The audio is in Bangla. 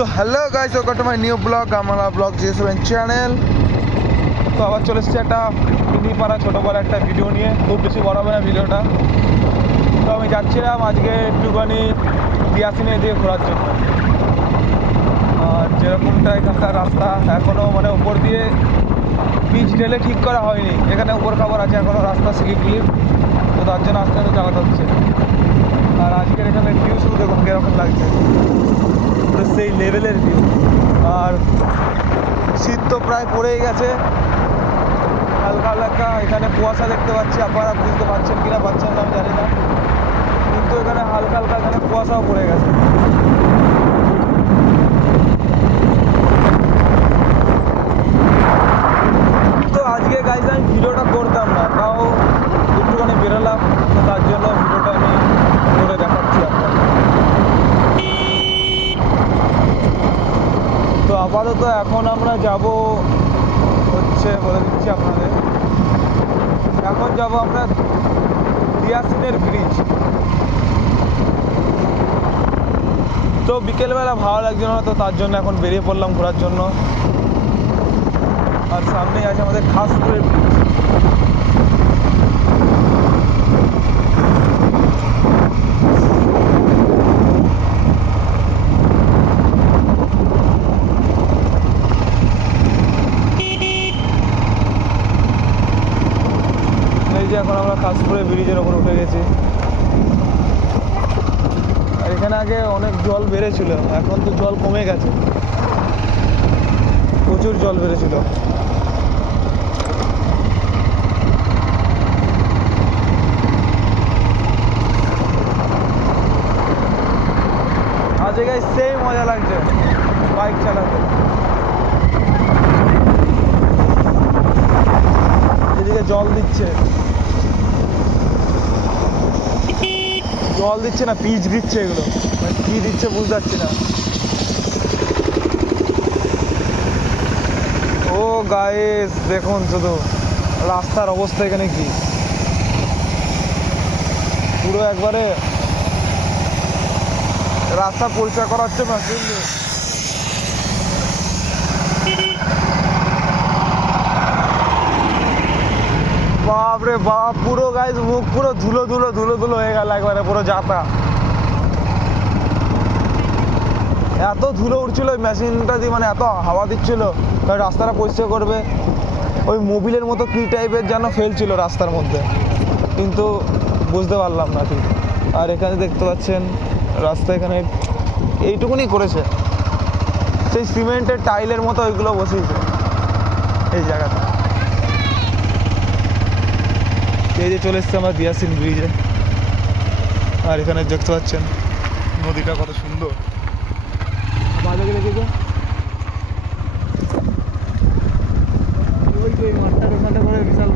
So hello guys, welcome to my new blog গামালা ব্লগ জিএস7 চ্যানেল। তো আবার চলে এসেছি একটা মিনিপাড়া ছোটোবেলা একটা ভিডিও নিয়ে। খুব বেশি বড় হবে না ভিডিওটা। তো আমি যাচ্ছিলাম আজকে একটুখানি দিয়াসিনের দিকে ঘোরার জন্য। আর যেরকমটা এখানকার রাস্তা এখনও মানে উপর দিয়ে পিচ ঢেলে ঠিক করা হয়নি। এখানে উপর খাবার আছে, এখনও রাস্তা ক্লিপ, তো তার জন্য আস্তে আস্তে চালাতে হচ্ছে। আর আজকের এখানে ভিউ শুধু দেখুন কীরকম লাগছে, সেই লেভেলের ভিউ। আর শীত তো প্রায় পড়েই গেছে, হালকা হালকা এখানে কুয়াশা দেখতে পাচ্ছি। আপনারা বুঝতে পারছেন কিনা পাচ্ছেন না আমি জানি না, কিন্তু এখানে হালকা হালকা এখানে কুয়াশাও পড়ে গেছে। তো আজকে গাইজ আমি ভিডিওটা করতাম না, তাও একটুখানি বেরোলাম, তো তার জন্য ভিডিওটা আমি করে দেখাচ্ছি আপনাদের। তো আপাতত এখন আমরা যাব হচ্ছে, বলে দিচ্ছি আপনাদের, এখন যাব আমরা দিয়াসিনের ব্রিজ। তো বিকেলবেলা ভালো লাগছে না, তো তার জন্য এখন বেরিয়ে পড়লাম ঘোরার জন্য। আর সামনেই আছে আমাদের খাসপুরের ব্রিজ। এখন আমরা খাসপুরের ব্রিজের ওপর উঠে গেছি। আর এখানে আগে অনেক জল বেড়েছিল, এখন তো জল কমে গেছে, প্রচুর জল বেড়েছিল। আজ গাইস সেই মজা লাগছে বাইক চালাতে। এদিকে জল দিচ্ছে না, পিচ দিচ্ছে, এগুলো মানে কি দিচ্ছে বুঝতে পারছি না। ও গাইস দেখুন শুধু রাস্তার অবস্থা এখানে কি, পুরো একবারে রাস্তা পরিষ্কার করা হচ্ছে মেশিন দিয়ে। বাপরে বাপ, পুরো গাইস মুখ পুরো ধুলো ধুলো ধুলো ধুলো হয়ে গেল একবারে, পুরো যাতা। এত ধুলো উঠছিল ওই মেশিনটা দিয়ে, মানে এত হাওয়া দিচ্ছিল, রাস্তাটা পরিষ্কার করবে ওই মোবিলের মতো কি টাইপের যেন ফেলছিল রাস্তার মধ্যে, কিন্তু বুঝতে পারলাম না ঠিক। আর এখানে দেখতে পাচ্ছেন রাস্তা এখানে এইটুকুনি করেছে, সেই সিমেন্টের টাইলের মতো ওইগুলো বসিয়েছে এই জায়গাটা। এই যে চলে এসছে আমরা দিয়াসিন ব্রিজে। আর এখানে দেখতে পাচ্ছেন নদীটা কত সুন্দর। বাজারে দেখেছো ওই যে মাঠটা ওখানটা করে বিশাল